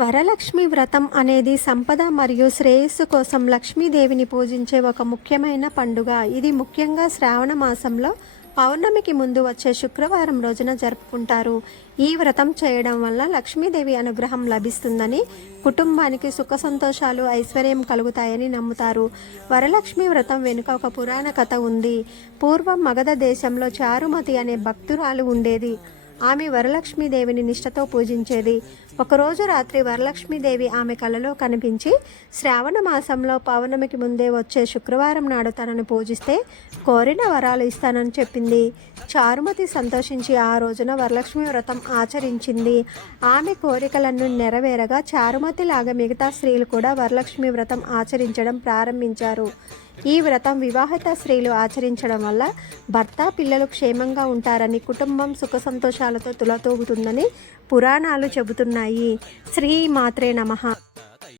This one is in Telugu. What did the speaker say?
వరలక్ష్మి వ్రతం అనేది సంపద మరియు శ్రేయస్సు కోసం లక్ష్మీదేవిని పూజించే ఒక ముఖ్యమైన పండుగ. ఇది ముఖ్యంగా శ్రావణ మాసంలో పౌర్ణమికి ముందు వచ్చే శుక్రవారం రోజున జరుపుకుంటారు. ఈ వ్రతం చేయడం వల్ల లక్ష్మీదేవి అనుగ్రహం లభిస్తుందని, కుటుంబానికి సుఖ సంతోషాలు ఐశ్వర్యం కలుగుతాయని నమ్ముతారు. వరలక్ష్మి వ్రతం వెనుక ఒక పురాణ కథ ఉంది. పూర్వం మగధ దేశంలో చారుమతి అనే భక్తురాలు ఉండేది. ఆమె వరలక్ష్మీదేవిని నిష్ఠతో పూజించేది. ఒకరోజు రాత్రి వరలక్ష్మీదేవి ఆమె కలలో కనిపించి, శ్రావణ మాసంలో పౌర్ణమికి ముందే వచ్చే శుక్రవారం నాడు తనను పూజిస్తే కోరిన వరాలు ఇస్తానని చెప్పింది. చారుమతి సంతోషించి ఆ రోజున వరలక్ష్మి వ్రతం ఆచరించింది. ఆమె కోరికలను నెరవేరగా చారుమతి లాగా మిగతా స్త్రీలు కూడా వరలక్ష్మి వ్రతం ఆచరించడం ప్రారంభించారు. ఈ వ్రతం వివాహిత స్త్రీలు ఆచరించడం వల్ల భర్త, పిల్లలు క్షేమంగా ఉంటారని, కుటుంబం సుఖ సంతోషాలతో తులతూగుతుందని పురాణాలు చెబుతున్నాయి. శ్రీ మాత్రే నమః.